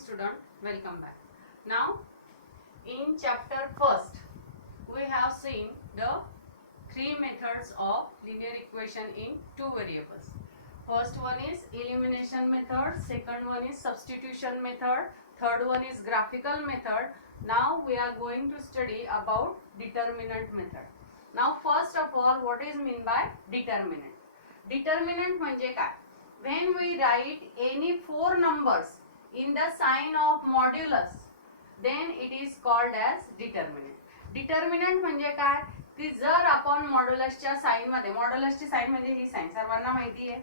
student, welcome back. Now in chapter first we have seen the three methods of linear equation in two variables. First one is elimination method, second one is substitution method, third one is graphical method. Now we are going to study about determinant method. Now first of all, what is mean by determinant? Determinant म्हणजे काय? When we write any four numbers in the sign of modulus, then it is called as determinant. Determinant म्हणजे काय? की जर आपण मॉड्युलसच्या sign मध्ये, मॉड्युलसची sign म्हणजे ही sign सर्वांना माहिती आहे.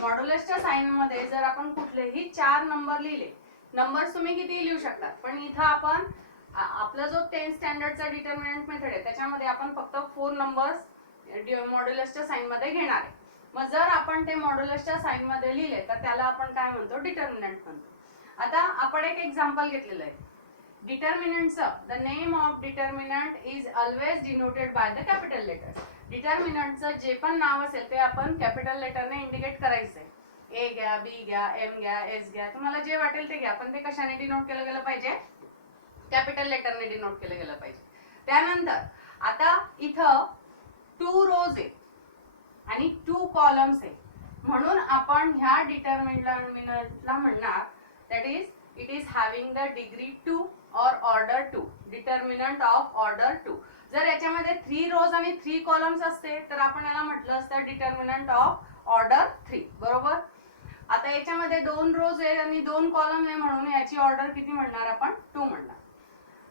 मॉड्युलसच्या साइन मध्ये जर आपण कुठलेही चार नंबर लिहिले, नंबर्स तुम्ही किती लिहू शकता, पण इथं आपण आपला जो 10th स्टँडर्डचा डिटर्मिनंट मेथड आहे त्याच्यामध्ये आपण फक्त 4 नंबर्स मॉड्युलसच्या साइन मध्ये घेणार आहे. मग जर आपण ते मॉड्युलसच्या साइन मध्ये लिहिले तर त्याला आपण काय म्हणतो? डिटर्मिनंट म्हणतो. आता आपण एक एक्झाम्पल घेतलेलं आहे. डिटर्मिनंटचं the name of determinant is always denoted by the capital letters. डिटर्मिनंटचं जे पण नाव असेल ते आपण कॅपिटल लेटरने इंडिकेट करायचंय. ए घ्या, बी घ्या, एम घ्या, एस घ्या, तुम्हाला जे वाटेल ते घ्या, पण ते कशाने डिनोट केलं गेलं पाहिजे? कॅपिटल लेटरने डिनोट केलं गेलं पाहिजे. त्यानंतर आता इथं 2 रोज आहे आणि 2 कॉलम्स आहे, म्हणून आपण ह्या डिटर्मिनंटला म्हणणार that is it is having the degree 2 और ऑर्डर 2, डिटर्मिनंट ऑफ ऑर्डर 2. जर याच्यामध्ये 3 रोज आणि 3 कॉलम्स असते तर आपण याला म्हटलं असतं डिटर्मिनंट ऑफ ऑर्डर 3, बरोबर. आता याच्यामध्ये 2 रोज आहे आणि 2 कॉलम आहे, म्हणून याची ऑर्डर किती म्हणणार आपण? 2 म्हणणार.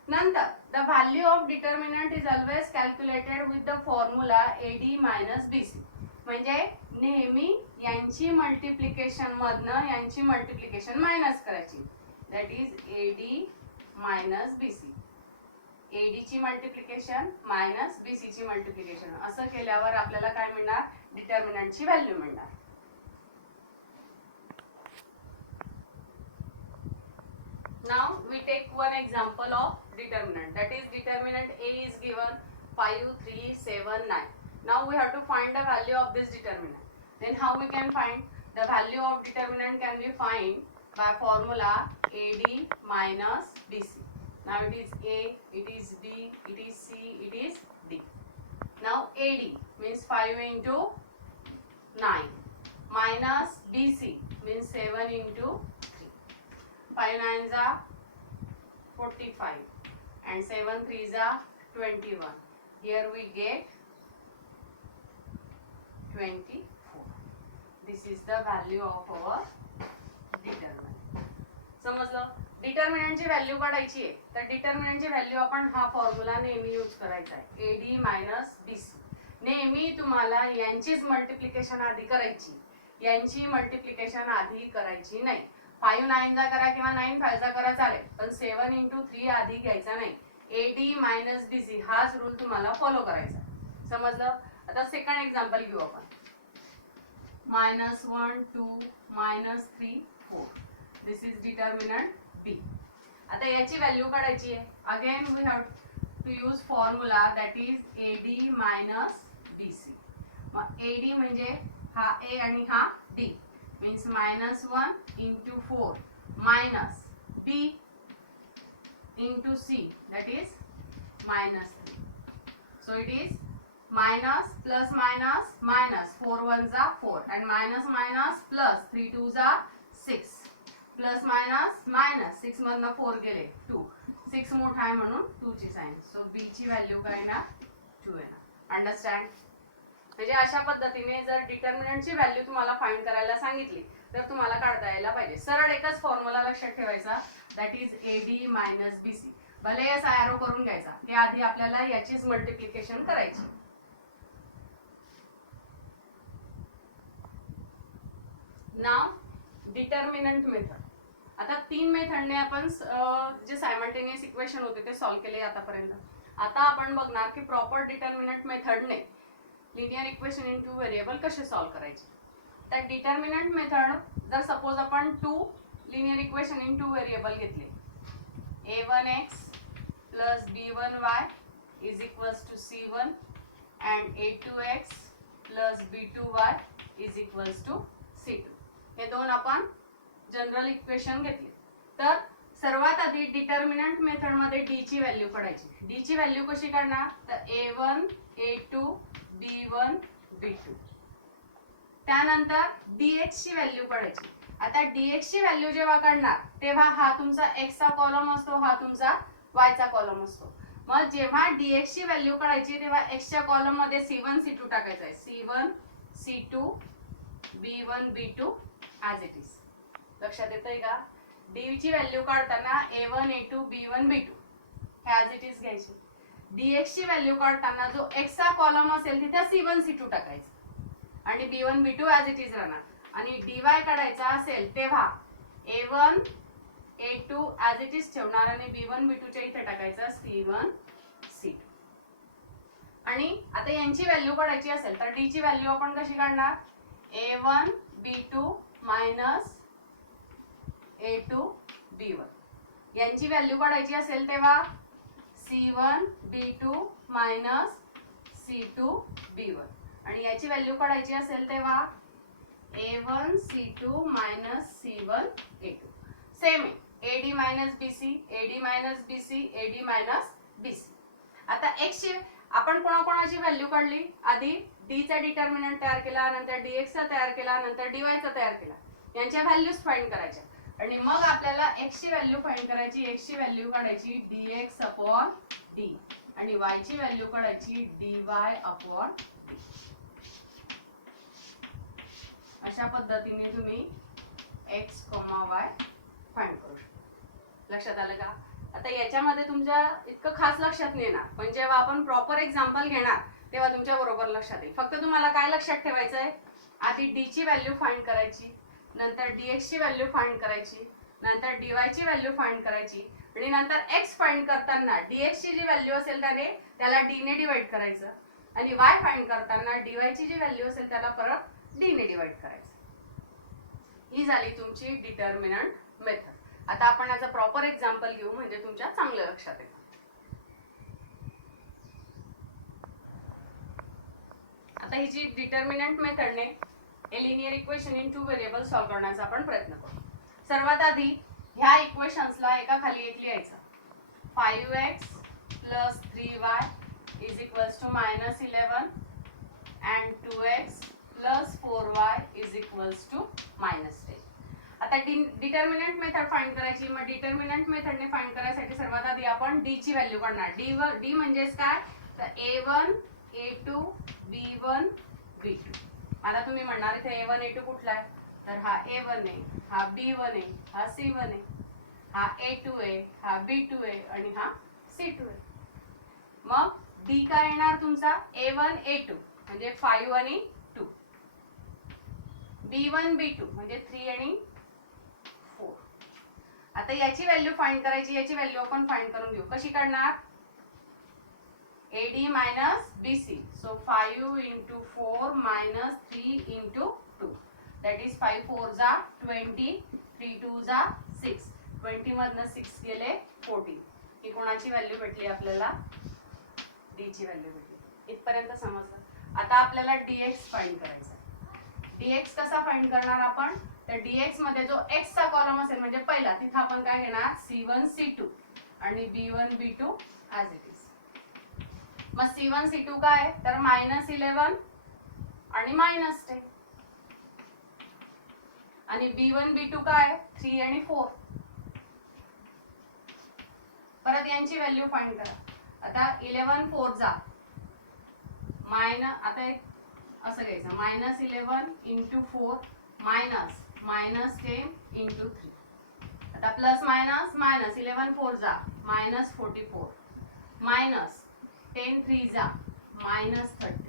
नंतर the value of determinant is always calculated with the formula AD minus BC. म्हणजे नेहमी यांची मल्टिप्लिकेशन मधनं यांची मल्टिप्लिकेशन मायनस करायची. That is AD minus BC. AD ची मल्टिप्लिकेशन मायनस BC ची मल्टिप्लिकेशन, असं केल्यावर आपल्याला काय मिळणार? डिटर्मिनंटची व्हॅल्यू मिळणार. Now we take one example of determinant, that is determinant A is given 5, 3, 7, 9. Now we have to find the value of this determinant. Then how we can find the value of determinant? Can be find by formula AD minus BC. Now it is A, it is B, it is C, it is D. Now AD means 5 into 9 minus BC means 7 into 5 9s are 45 and 7 3s are 21. Here we get 24. This is the value of our determinant. समजलं? डिटर्मिनंटची value काढायची आहे तर डिटर्मिनंटची value आपण हा formula नेहमी use करायचा आहे, AD minus BC. नेहमी तुम्हाला यांचीच मल्टिप्लिकेशन आधी करायची, यांची मल्टिप्लिकेशन आधी करायची नाही. 5 9 चा करा किंवा 9 5 चा करा चालेल, पण 7 into 3 आधी घ्यायचा नाही. AD मायनस BC हाच रूल तुम्हाला फॉलो करायचा. समजलं? आता सेकंड एक्झाम्पल घेऊ आपण. -1 2 -3 4. This is determinant B. आता याची व्हॅल्यू काढायची आहे. Again we have to use formula that is AD minus BC. मग AD म्हणजे हा A आणि हा D means -1 into 4 minus B into C, that is -3. So it is minus plus minus minus, 4 1s are 4 and minus minus plus 3 2s are 6 plus minus minus 6 मधनं 4 गेले 2, 6 मोठा आहे म्हणून 2 ची साइन. सो B ची value काय येणार? 2 येणार. अंडरस्टँड? म्हणजे अशा पद्धतीने जर डिटर्मिनंटची व्हॅल्यू तुम्हाला फाइंड करायला सांगितली तर तुम्हाला काढता यायला पाहिजे. सरळ एकच फॉर्म्युला लक्षात ठेवायचा, that is AD minus BC. भले याचा ॲरो करून घ्यायचा, ते आधी आपल्याला याचीच मल्टिप्लिकेशन करायची. नाव डिटर्मिनंट मेथड. आता 3 मेथडने आपण जे सायमल्टेनियस इक्वेशन होते ते सॉल्व्ह केले आतापर्यंत. आता आपण बघणार की प्रॉपर डिटर्मिनंट मेथडने लिनियर इक्वेशन इन 2 व्हेरिएबल कसे सॉल्व्ह करायचे. तर डिटर्मिनंट मेथड जर सपोज आपण 2 लिनियर इक्वेशन इन 2 व्हेरिएबल घेतले, a1x plus b1y is equals to c1 and a2x plus b2y is equals to c2. हे दोन आपण जनरल इक्वेशन घेतले. तर आधी डिटर्मिनंट मेथड मध्ये डी ची व्हॅल्यू काढायची. डी ची व्हॅल्यू कशी काढणार, तर A1 A2 B1 B2. त्यानंतर dx ची व्हॅल्यू काढायची. आता dx ची व्हॅल्यू जेव्हा काढणार तेव्हा हा तुमचा x चा कॉलम असतो, हा तुमचा y चा कॉलम असतो. मग जेव्हा dx ची व्हॅल्यू काढायची तेव्हा x च्या कॉलम मध्ये C1 C2 टाकायचं आहे. C1 C2 B1 B2 as it is. लक्षात येतंय का? d ची व्हॅल्यू काढताना A1 A2 B1 B2 हे ॲज इट इज घ्यायची. dx ची व्हॅल्यू काढताना जो x चा कॉलम असेल तिथे C1 C2 टाकायचं आणि B1 B2 as it is राहणार. आणि dy काढायचा असेल तेव्हा A1 A2 as it is ठेवणार आणि B1 B2 च्या इथे टाकायचं C1 C2. आणि आता यांची व्हॅल्यू काढायची असेल तर d ची व्हॅल्यू आपण कशी काढणार, A1 B2 minus A2 B1. यांची व्हॅल्यू काढायची असेल तेव्हा C1 B2 minus C2 B1. आणि याची व्हॅल्यू काढायची असेल तेव्हा A1 C2 minus C1 A2. Same आहे, AD minus BC AD minus BC AD minus BC. आता x ची आपण कोणाकोणाची व्हॅल्यू काढली, आधी d चा डिटर्मिनंट तयार केला, नंतर dx चा तयार केला, नंतर dy चा तयार केला. यांच्या व्हॅल्यूज फाइंड करायच्या आणि मग आपल्याला x ची व्हॅल्यू फाइंड करायची. x ची व्हॅल्यू काढायची dx अपॉन d आणि y ची व्हॅल्यू काढायची dy अपॉन d. अशा पद्धतीने तुम्ही x, y फाइंड करू शकता. लक्षात आलं का? आता याच्यामध्ये तुमच्या इतकं खास लक्षात नाही येणार, पण जेव्हा आपण प्रॉपर एक्झाम्पल घेणार तेव्हा तुमच्या बरोबर लक्षात येईल. फक्त तुम्हाला काय लक्षात ठेवायचं आहे, आधी d ची व्हॅल्यू फाइंड करायची, नंतर dx ची व्हॅल्यू फाइंड करायची, नंतर dy ची व्हॅल्यू फाइंड करायची आणि नंतर x फाइंड करताना dx ची जी व्हॅल्यू असेल त्याला d ने डिवाइड करायचं आणि y फाइंड करताना dy ची जी व्हॅल्यू असेल त्याला परत d ने डिवाइड करायचं. ही झाली तुमची डिटर्मिनंट मेथड. आता आपण याचं प्रॉपर एक्झाम्पल घेऊ म्हणजे तुमच्या चांगलं लक्षात येईल. आता ही जी डिटर्मिनंट मेथडने a linear equation in two variable solve करण्याचा आपण प्रयत्न करू. सर्वात आधी ह्या इक्वेशन्सला एका खाली एक लिहायचं. 5x plus 3y is equals to minus 11 and 2x plus 4y is equals to minus 10. आता डिटर्मिनंट मेथड फाइंड करायची. मग डिटर्मिनंट मेथडने फाइंड करायसाठी सर्वात आधी आपण d ची व्हॅल्यू काढणार. d म्हणजेच काय, तर A1 A2 B1 B2. आता तुम्ही म्हणणार इथे A1 A2 कुठला आहे, तर हा A1 आहे, हा B1 आहे, हा C1 आहे, हा A2 आहे, हा B2 आहे आणि हा C2 आहे. मग d काय येणार तुमचा, A1 A2 म्हणजे 5 आणि 2, B1 B2 म्हणजे 3 आणि 4. आता याची व्हॅल्यू फाइंड करायची. याची व्हॅल्यू आपण फाइंड करून घेऊ. कशी काढणार, AD minus BC. So 5 into 4 minus 3 into 2. That is 5 4s are 20, 3 2s are 6. 20 मधनं 6 गेले 14. ही कोणाची व्हॅल्यू भेटली आपल्याला, d ची व्हॅल्यू भेटली. इथपर्यंत समजलं. आता आपल्याला dx फाइंड करायचा. dx कसा फाइंड करणार आपण, तर dx मध्ये जो x चा कॉलम असेल म्हणजे पहिला तिथे आपण काय घेणार, C1 C2 आणि B1 B2 as it is. मग C1 C2 काय, तर -11 आणि -10 आणि B1 B2 काय 3 आणि 4. परत यांची व्हॅल्यू फाइंड करा. आता 11 4 जा आता एक असं घ्यायचं, -11 into 4 -10 into 3. आता प्लस मायनस मायनस 11 4 जा -44 -10 3 जा -30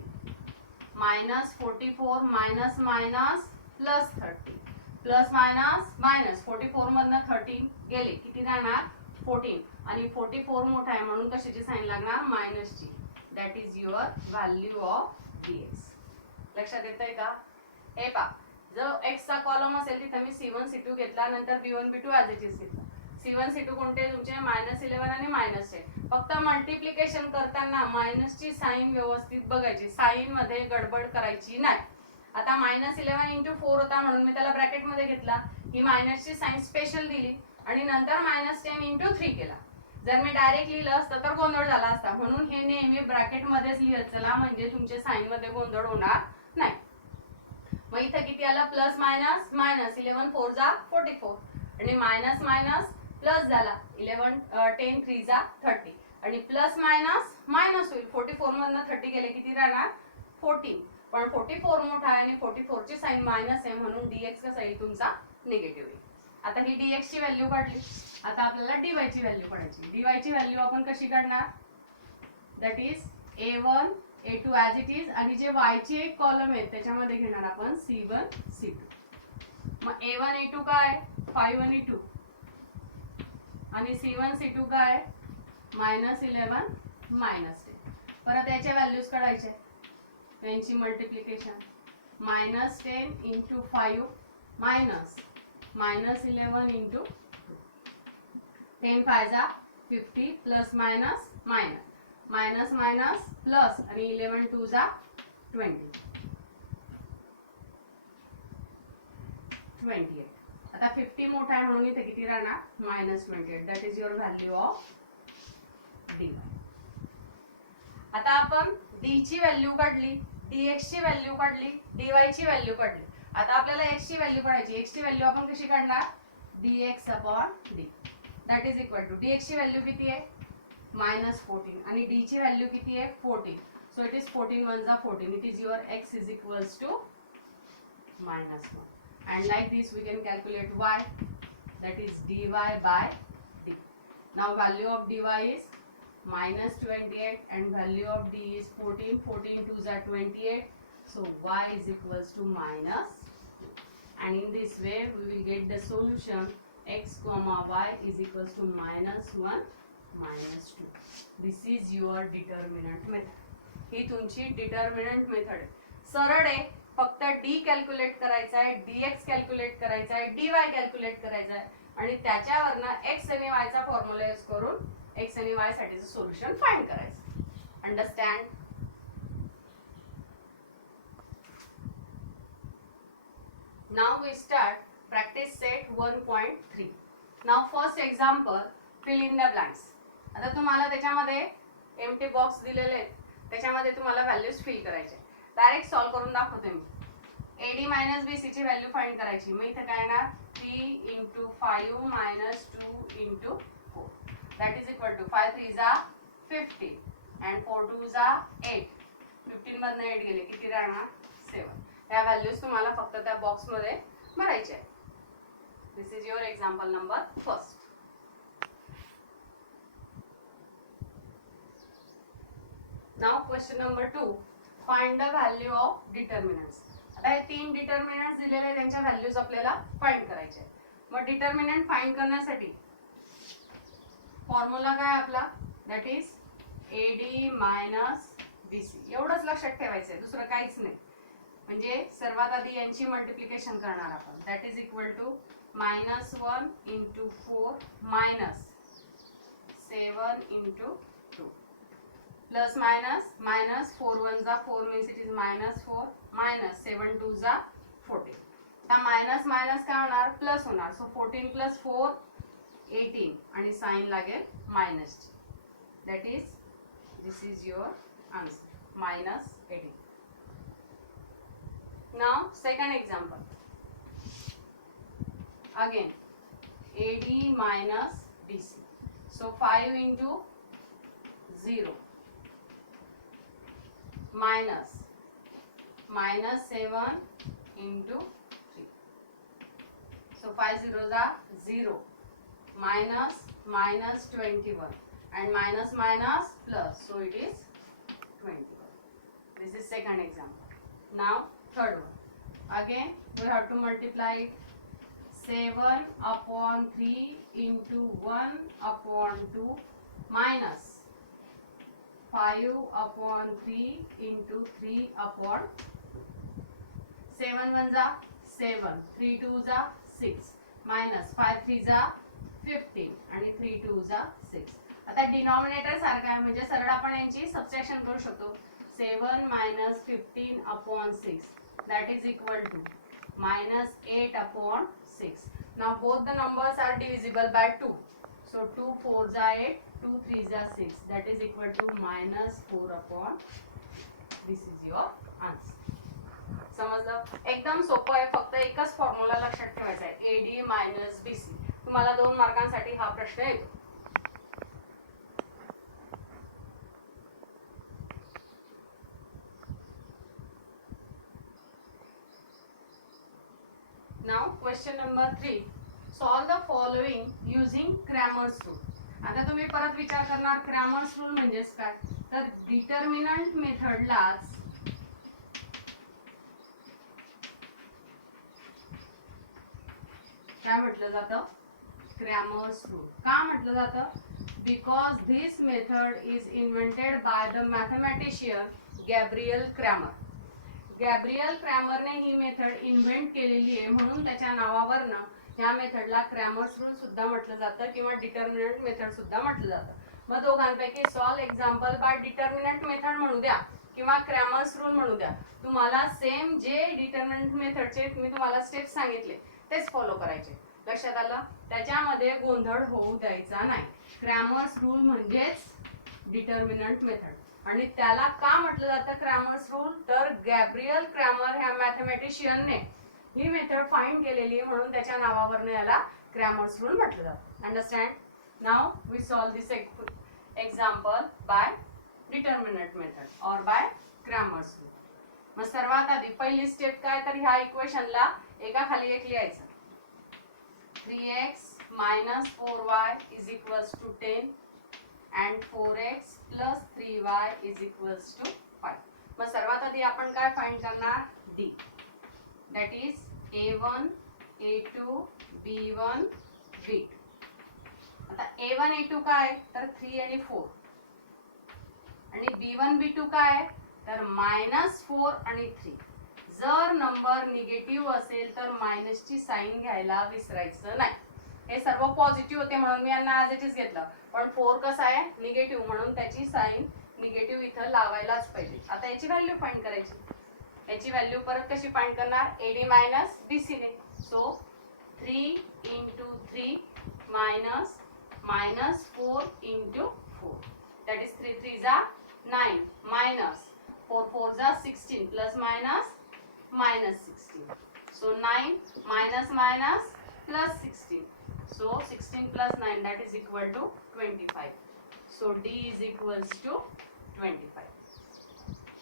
-44 minus minus plus 30 plus minus minus 44 मधनं 13 गेले, किती राहणार 14 आणि 44 मोठा आहे म्हणून कशाची साइन लागणार, मायनसची. That is your value of dx. लक्षात येतंय का? हे पहा, जो x चा कॉलम असेल तिथे मी C1 C2 घेतला, नंतर B1 B2 as it is घेतला. C1 C2 कोणते तुमचे -11 आणि -10. फक्त मल्टिप्लिकेशन करताना मायनसची साइन व्यवस्थित बघायची, साइन मध्ये गडबड करायची नाही. आता -11 into 4 होता म्हणून मी त्याला ब्रॅकेट मध्ये घेतला, ही मायनसची साइन स्पेशल दिली आणि नंतर -10 इंटू 3 केला. जर मी डायरेक्ट लिहिलं असतं तर गोंधळ झाला असता, म्हणून हे नेहमी ब्रॅकेट मध्येच लिहत चला, म्हणजे तुमचे साइन मध्ये गोंधळ होणार नाही. मग इथे किती आलं, प्लस मायनस मायनस, 11 4 जा 44 आणि मायनस मायनस प्लस झाला, 11 10 3 जा 30 आणि प्लस मायनस मायनस होईल. 44 मधनं 30 गेले किती राहणार, 14. पण 44 मोठा आहे आणि 44 ची साइन मायनस आहे, म्हणून dx कसा येईल तुमचा निगेटिव्ह येईल. आता ही dx ची व्हॅल्यू काढली. आता आपल्याला dy ची व्हॅल्यू काढायची. dy ची व्हॅल्यू आपण कशी काढणार, that is a1 a2 as it is, आणि जे y ची एक कॉलम आहे त्याच्यामध्ये घेणार आपण c1 c2. मग a1 a2 काय, 5 आणि 2, आणि c1 c2 काय, -11 -10. परत याच्या व्हॅल्यूज काढायचे, यांची मल्टिप्लिकेशन, -10 इंटू 5 -11 इंटू 10 5 जा 50 plus minus minus minus minus plus आणि 11 2 जा 20 28. आता 50 मोठा आहे म्हणून इथे किती राहणार, -28. That is your value of dy. आता आपण d ची व्हॅल्यू काढली, dx ची व्हॅल्यू काढली, dy ची व्हॅल्यू काढली. आता आपल्याला x ची व्हॅल्यू काढायची. x ची व्हॅल्यू आपण कशी काढणार, dx upon d, that is equal to dx ची व्हॅल्यू किती आहे, -14 आणि d ची व्हॅल्यू किती आहे, 14. सो इट इज 14 1 जा 14. It is your x is equals to -1. and like this we can calculate y, that is dy by d. Now value of dy is -28 and value of d is 14. 14 2s are 28, so y is equals to minus, and in this way we will get the solution x comma y is equals to -1 -2. This is your determinant method. ही तुमची determinant method आहे. सरळ आहे, फक्त d calculate करायचा आहे, dx calculate करायचा आहे, dy calculate करायचा आहे आणि त्याच्यावरनं x आणि y चा फॉर्म्युला यूज करून x आणि y साठीचं सोल्युशन फाइंड करायचं. Understand? Now we start practice set 1.3. Now first example, fill in the blanks. आता तुम्हाला त्याच्यामध्ये एम्प्टी बॉक्स दिलेले आहेत, त्याच्यामध्ये तुम्हाला व्हॅल्यूज फिल करायचे. डायरेक्ट सॉल्व करून दाखवते मी. AD मायनस BC ची व्हॅल्यू फाइंड करायची. मग इथे काय येणार, 3 into 5 minus 2 into 4, that is equal to 5 3 जा 50 अँड 4 2 जा 8. 15 मधनं 8 गेले किती राहणार, 7. या व्हॅल्यूज तुम्हाला फक्त त्या बॉक्स मध्ये भरायचे आहे. This is your example number first. Now question number 2, find the value of determinants. आता हे 3 डिटर्मिनंट्स दिलेले, त्यांच्या व्हॅल्यूज आपल्याला फाइंड करायचे आहेत. मग डिटर्मिनंट फाइंड करण्यासाठी फॉर्म्युला काय आपला, that is AD minus BC. एवढंच लक्षात ठेवायचं आहे, दुसरं काहीच नाही. म्हणजे सर्वात आधी यांची मल्टिप्लिकेशन करणार आपण, that is equal to -1 into 4 minus 7 into 2 plus minus minus 4 1 जा 4 means it is -4 मायनस 7 2 जा 14. आता मायनस मायनस काय होणार, प्लस होणार. सो 14 प्लस 4 18 आणि साइन लागेल minus. That is this is your answer, -18. Now second example, again AD minus BC. So 5 into 0 minus -7 into 3. So 5 zeros are 0, minus minus 21 and minus minus plus, so it is 21. This is second example. Now third one. Again we have to multiply it. 7 upon 3 into 1 upon 2 minus 5 upon 3 into 3 upon 7 1 जा 7, 3 2 जा 6 minus 5 3 जा 15 आणि 3 2 जा 6. आता denominator सारखा आहे, म्हणजे सरळ आपण यांची सबट्रॅक्शन करू शकतो. 7 minus 15 upon 6 that is equal to -8 upon 6. Now both the numbers are divisible by 2. So 2 4s are 8, 2 3s are 6. That is equal to minus 4 upon. This is your answer. समजलं? एकदम सोपं आहे. फक्त एकच फॉर्म्युला लक्षात ठेवायचा आहे, एडी मायनस बीसी. तुम्हाला 2 मार्कांसाठी हा प्रश्न येतो. Now question number 3. Solve the following using Cramer's rule. आता तुम्ही परत विचार करणार क्रॅमर्स रूल म्हणजेच काय, तर डिटर्मिनंट मेथडलाच काय म्हटलं जातं, क्रॅमर्स रूल. का म्हटलं जातं, because this method is invented by the mathematician Gabriel Cramer. Gabriel क्रॅमरने ही मेथड इन्व्हेंट केलेली आहे, म्हणून त्याच्या नावावरनं ह्या मेथडला क्रॅमर्स रूल सुद्धा म्हटलं जातं किंवा डिटर्मिनंट मेथड सुद्धा म्हटलं जातं. मग दोघांपैकी solve example by determinant method म्हणू द्या किंवा क्रॅमर्स रूल म्हणू द्या, तुम्हाला सेम जे डिटर्मिनंट मेथडचे मी तुम्हाला स्टेप सांगितले तेच फॉलो करायचे. लक्षात आलं? त्याच्यामध्ये गोंधळ होऊ द्यायचा नाही. क्रॅमर्स रूल म्हणजेच डिटर्मिनंट मेथड. आणि त्याला का म्हटलं जातं क्रॅमर्स रूल, तर गॅब्रियल क्रॅमर ह्या मॅथमॅटिशियनने ही मेथड फाइंड केलेली म्हणून त्याच्या नावावरने याला क्रॅमर्स रूल म्हटलं जातं. Understand? Now we solve this example by determinant method और बाय क्रॅमर्स रूल. मग सर्वात आधी पहिली स्टेप काय, तर ह्या इक्वेशनला एका खाली एक लिहायचं. 3x minus 4y is equals to 10 and 4x plus 3y is equals to 5. मग सर्वात आधी आपण काय फाइंड करणार, d. That is a1, a2, b1, b2. आता a1, a2 काय, तर 3 आणि 4. आणि b1, b2 काय, तर -4 आणि 3. जर नंबर निगेटिव्ह असेल तर मायनसची साइन घ्यायला विसरायचं नाही. हे सर्व पॉझिटिव्ह होते म्हणून मी यांना ॲज इट इज घेतलं, पण 4 कसा आहे निगेटिव्ह, म्हणून त्याची साइन निगेटिव्ह इथं लावायलाच पाहिजे. आता याची व्हॅल्यू फाइंड करायची. याची व्हॅल्यू परत कशी फाइंड करणार, एडी मायनस बीसी ने. So 3 into 3 minus -4 into 4. That is 3 3s are 9 minus 4 4s are 16 plus minus -16. So 9 minus minus plus 16. So 16 plus 9, that is equal to 25. So D is equals to 25.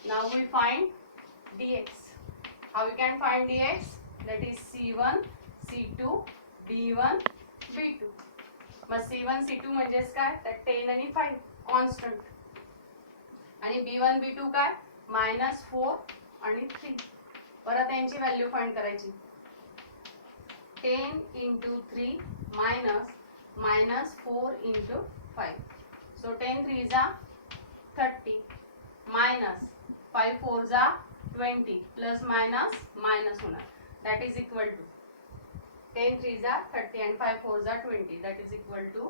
Now we find dx. How we can find dx? That is C1, C2, D1, B2. मग C1, C2 म्हणजेच काय, तर 10 आणि 5 constant. आणि B1, B2 काय, -4 आणि 3. परत यांची व्हॅल्यू फाइंड करायची. 10 into 3 minus -4 into 5. So 10 3s are 30 minus 5 4s are 20 plus minus होणार. That is equal to 10 3s are 30 and 5 4s are 20. That is equal to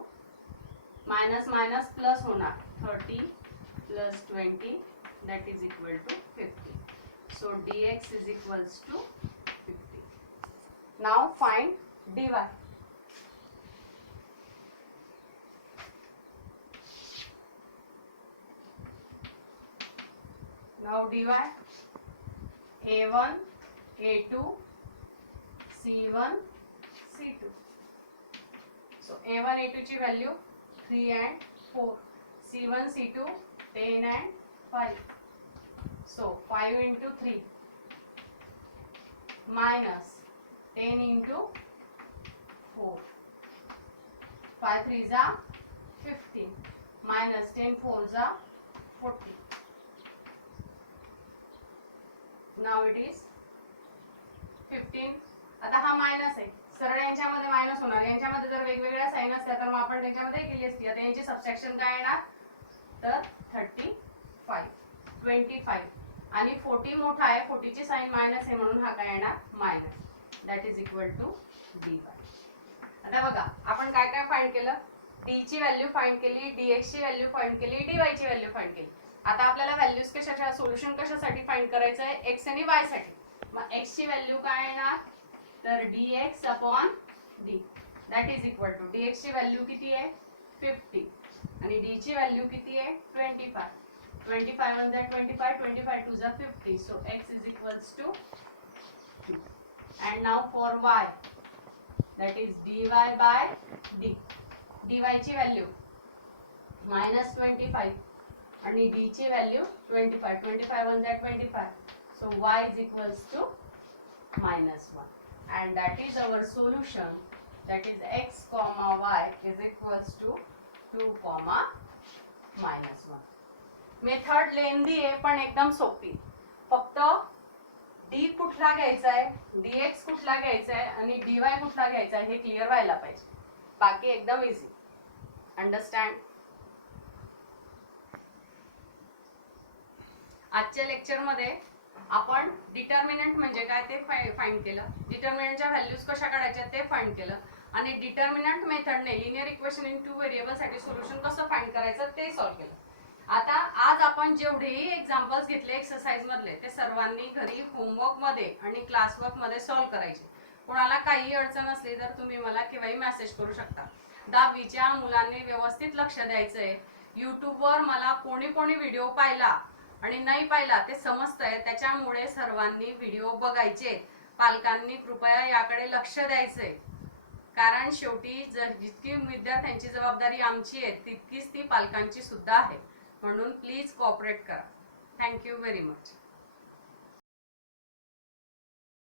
minus plus होणार 30 plus 20. That is equal to 50. So dx is equals to 50. Now find dy. Now dy a1, a2, c1, c2. So a1, a2 ची value 3 and 4, c1, c2 10 and 5. So 5 into 3 minus 10 into 4. 5 3s are 15 minus 10 4s are 40. Now it is 15. आता हा minus आहे, सरळ यांच्यामध्ये minus होणार. यांच्यामध्ये जर वेगवेगळ्या साइन असल्या तर मग आपण त्यांच्यामध्ये केली असती. आता यांची सबट्रॅक्शन काय येणार, तर 35 25 आणि 40 मोठा आहे, 40 ची साइन मायनस आहे म्हणून हा काय येणार minus. That is equal to dy. आता बघा आपण काय काय फाइंड केलं, d ची व्हॅल्यू फाइंड केली, dx ची व्हॅल्यू फाइंड केली, dy ची व्हॅल्यू फाइंड केली. आता आपल्याला व्हॅल्यूज कशाच्या, सोल्युशन कशासाठी फाइंड करायचं आहे, x आणि y साठी. मग x ची व्हॅल्यू काय येणार, तर dx upon D that is equal to dx ची व्हॅल्यू किती आहे 50 आणि d ची व्हॅल्यू किती आहे 25. 25 1 that 25, 25 2 are 50. So x is equals to 2. And now for y, that is dy by d. dy ची व्हॅल्यू -25 आणि d ची value 25. 25 1 that 25. So y is equals to -1. And that is our solution. That is x comma y is equals to 2 comma -1. Method लेंदी आहे पण एकदम सोपी. फक्त d कुठला घ्यायचा आहे, dx कुठला घ्यायचा आहे आणि dy कुठला घ्यायचा आहे हे क्लिअर व्हायला पाहिजे. बाकी एकदम इझी. अंडरस्टँड. आजच्या लेक्चर मध्ये आपण डिटर्मिनंट म्हणजे काय ते फाइंड केलं, डिटर्मिनंटच्या व्हॅल्यूज कशा काढायच्या ते फाइंड केलं आणि डिटर्मिनंट मेथडने लिनियर इक्वेशन इन 2 व्हेरिएबल साठी सोल्युशन कसं फाइंड करायचं ते सॉल्व्ह केलं. आता आज आपण जेवढेही एक्झाम्पल्स घेतले एक्सरसाइज मधले ते सर्वांनी घरी होमवर्क मध्ये आणि क्लासवर्क मध्ये सॉल्व्ह करायचे. कोणाला काही अडचण असली तर तुम्ही मला केव्हाही मेसेज करू शकता. 10वीच्या मुलांनी व्यवस्थित लक्ष द्यायचंय. युट्यूबवर मला कोणी कोणी व्हिडिओ पाहिला आणि नाही पाहिला ते समजतंय, त्याच्यामुळे सर्वांनी व्हिडिओ बघायचे. पालकांनी कृपया याकडे लक्ष द्यायचंय, कारण शेवटी जितकी विद्यार्थ्यांची जबाबदारी आमची आहे तितकीच ती पालकांची सुद्धा आहे. म्हणून प्लीज कोऑपरेट करा. Thank you very much.